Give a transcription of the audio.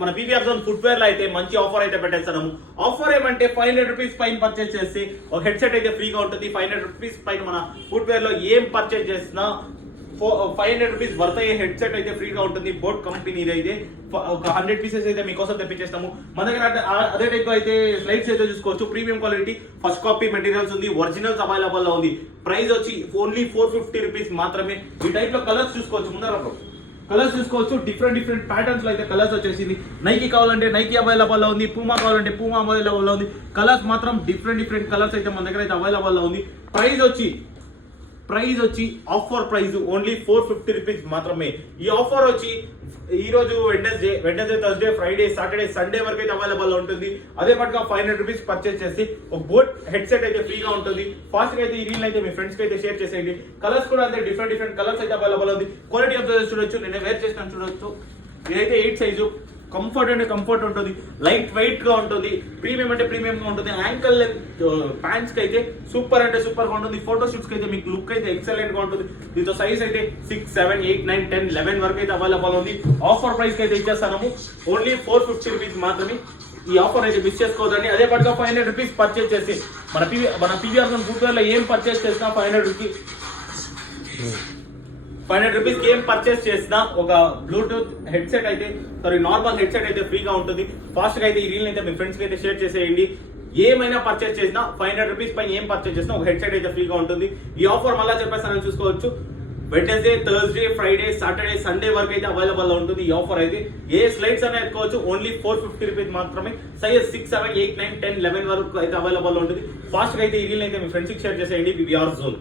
మన PVR zone footwear లో అయితే మంచి ఆఫర్ అయితే పెట్టేస్తున్నాము. ఆఫర్ ఏమంటే 500 రూపీస్ పైన పర్చేస్ చేస్తే ఒక హెడ్సెట్ అయితే ఫ్రీగా ఉంటుంది. 500 రూపీస్ పైన మన ఫుట్వేర్ లో ఏం పర్చేస్ చేసినా 500 రూపీస్ వర్త్ అయ్యే హెడ్సెట్ అయితే ఫ్రీగా ఉంటుంది. బోట్ కంపెనీ అయితే ఒక 100 పీసెస్ అయితే మీకోసం తెప్పించేస్తాము. మన దగ్గర అదే టైప్ అయితే స్లైడ్స్ అయితే చూసుకోవచ్చు. Premium quality first copy materials ఉంది. ఒరిజినల్స్ అవైలబుల్ లో ఉంది. ప్రైస్ వచ్చి ఓన్లీ 450 రూపీస్ మాత్రమే. ఈ టైప్ లో కలర్స్ చూసుకోవచ్చు. ముందర కలర్స్ చూసుకోవచ్చు. డిఫరెంట్ ప్యాటర్న్స్ లో అయితే కలర్స్ వచ్చేసింది. నైకీ కావాలంటే నైకీ అవైలబుల్ లో ఉంది. పూమా కావాలంటే పూమా అవైలబుల్ లో ఉంది. కలర్స్ మాత్రం డిఫరెంట్ కలర్స్ అయితే మన దగ్గర అయితే అవైలబుల్ లో ఉంది. ప్రైస్ వచ్చి ఆఫర్ ప్రైస్ ఓన్లీ 450 రూపీస్ మాత్రమే. ఈ ఆఫర్ వచ్చి ఈ రోజు Wednesday, Thursday, Friday, Saturday, Sunday వరకు అయితే అవైలబుల్ ఉంటుంది. అదే పట్టుగా 500 రూపీస్ పర్చేస్ చేసి ఒక బోట్ హెడ్సెట్ అయితే ఫ్రీగా ఉంటుంది. ఫాస్ట్ గా అయితే ఈ రీల్ అయితే మీ ఫ్రెండ్స్ కి అయితే షేర్ చేసేయండి. కలర్స్ కూడా అంతే డిఫరెంట్ కలర్స్ అయితే అవైలబుల్ ఉంది. క్వాలిటీ ఆఫ్ చూడొచ్చు. నేను వేర్ చేస్తాను చూడొచ్చు. ఇదైతే 8 సైజు. కంఫర్ట్ ఉంటుంది. లైట్ వెయిట్ గా ఉంటుంది. ప్రీమియం అంటే ప్రీమియం గా ఉంటుంది. యాంకల్ లెంత్ ప్యాంట్స్ కి అయితే సూపర్ అంటే సూపర్ గా ఉంటుంది. ఫోటో షూట్స్ కి అయితే మీకు లుక్ అయితే ఎక్సలెంట్ గా ఉంటుంది. దీంతో సైజ్ అయితే 6, 7, 8, 9, 10, 11 వరకు అయితే అవైలబుల్ ఉంది. ఆఫర్ ప్రైస్ కి అయితే ఇచ్చేస్తాము. ఓన్లీ 450 రూపీస్ మాత్రమే. ఈ ఆఫర్ అయితే మిస్ చేసుకోవద్దండి. అదే పట్టుగా 500 రూపీస్ పర్చేస్ చేసి మన పీవీఆర్ ఫుట్వేర్ లో ఏం పర్చేస్ చేసినా 500 రూపీస్ ఏం పర్చేస్ చేసినా ఒక బ్లూటూత్ హెడ్సెట్ అయితే నార్మల్ హెడ్సెట్ అయితే ఫ్రీగా ఉంటుంది. ఫాస్ట్ గా అయితే ఈ రీల్ అయితే మీ ఫ్రెండ్స్ కి అయితే షేర్ చేసేయండి. ఏమైనా పర్చేస్ చేసినా 500 రూపీస్ పైన ఏం పర్చేస్ చేసినా ఒక హెడ్సెట్ అయితే ఫ్రీగా ఉంటుంది. ఈ ఆఫర్ మళ్ళీ చెప్పేస్తానని చూసుకోవచ్చు. Wednesday, Thursday, Friday, Saturday, Sunday వరకు అయితే అవైలబుల్ లో ఉంటుంది. ఈ ఆఫర్ అయితే ఏ స్లైడ్స్ అనేది ఎత్తుకోవచ్చు. ఓన్లీ 450 రూపీస్ మాత్రమే. సైజ్ 6, 7, 8, 9, 10, 11 వరకు అయితే అవైలబుల్ లో ఉంటుంది. ఫాస్ట్ గా అయితే ఈ రీల్ అయితే మీ ఫ్రెండ్స్ కి షేర్ చేసేయండి. PVR zone.